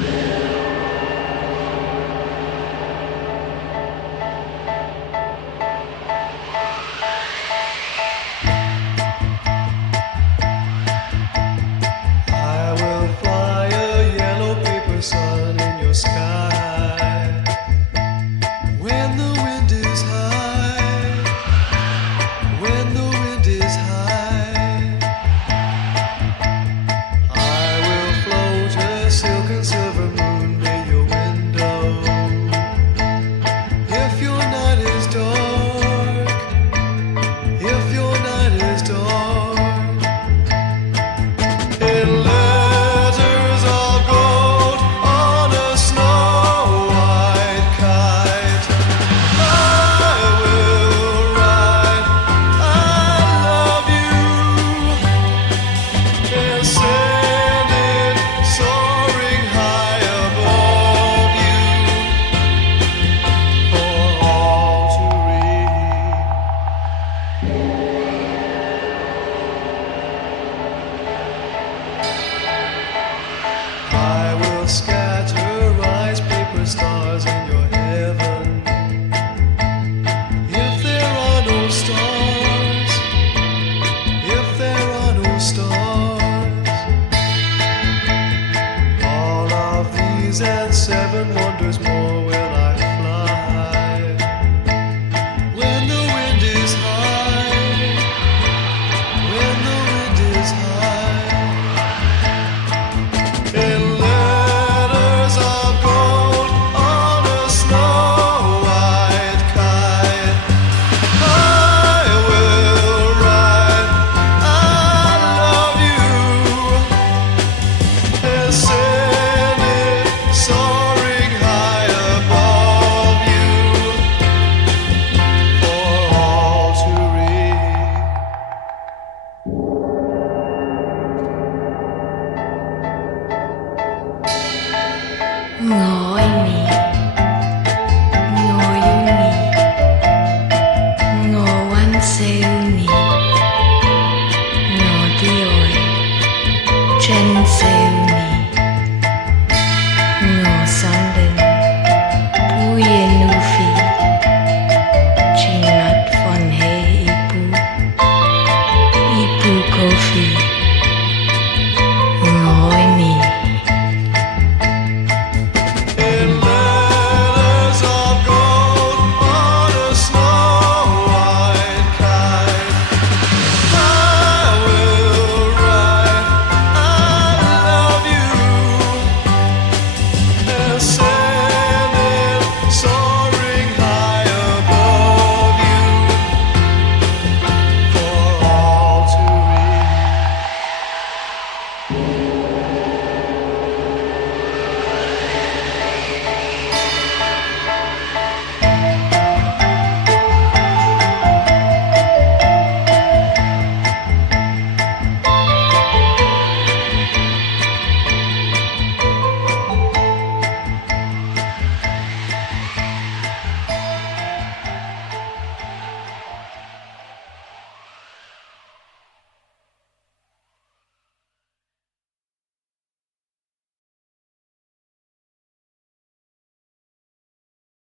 I will fly a yellow paper sun in your sky when the wind is high, when the wind is high. I will float a silk and silver moon near your window. If your night is dark, if your night is dark, in letters of gold on a snow white kite, I will write, I love you, and send it soaring high above you for all to read. I will scatter rice paper stars in your heaven. If there are no stars, if there are no stars, all of these and 7 wonders more will I fly. When the wind is high, when the wind is high, in letters of gold on a snow white kite, I will write, I love you, and send it soaring high above you for all to read. Gọi mẹ.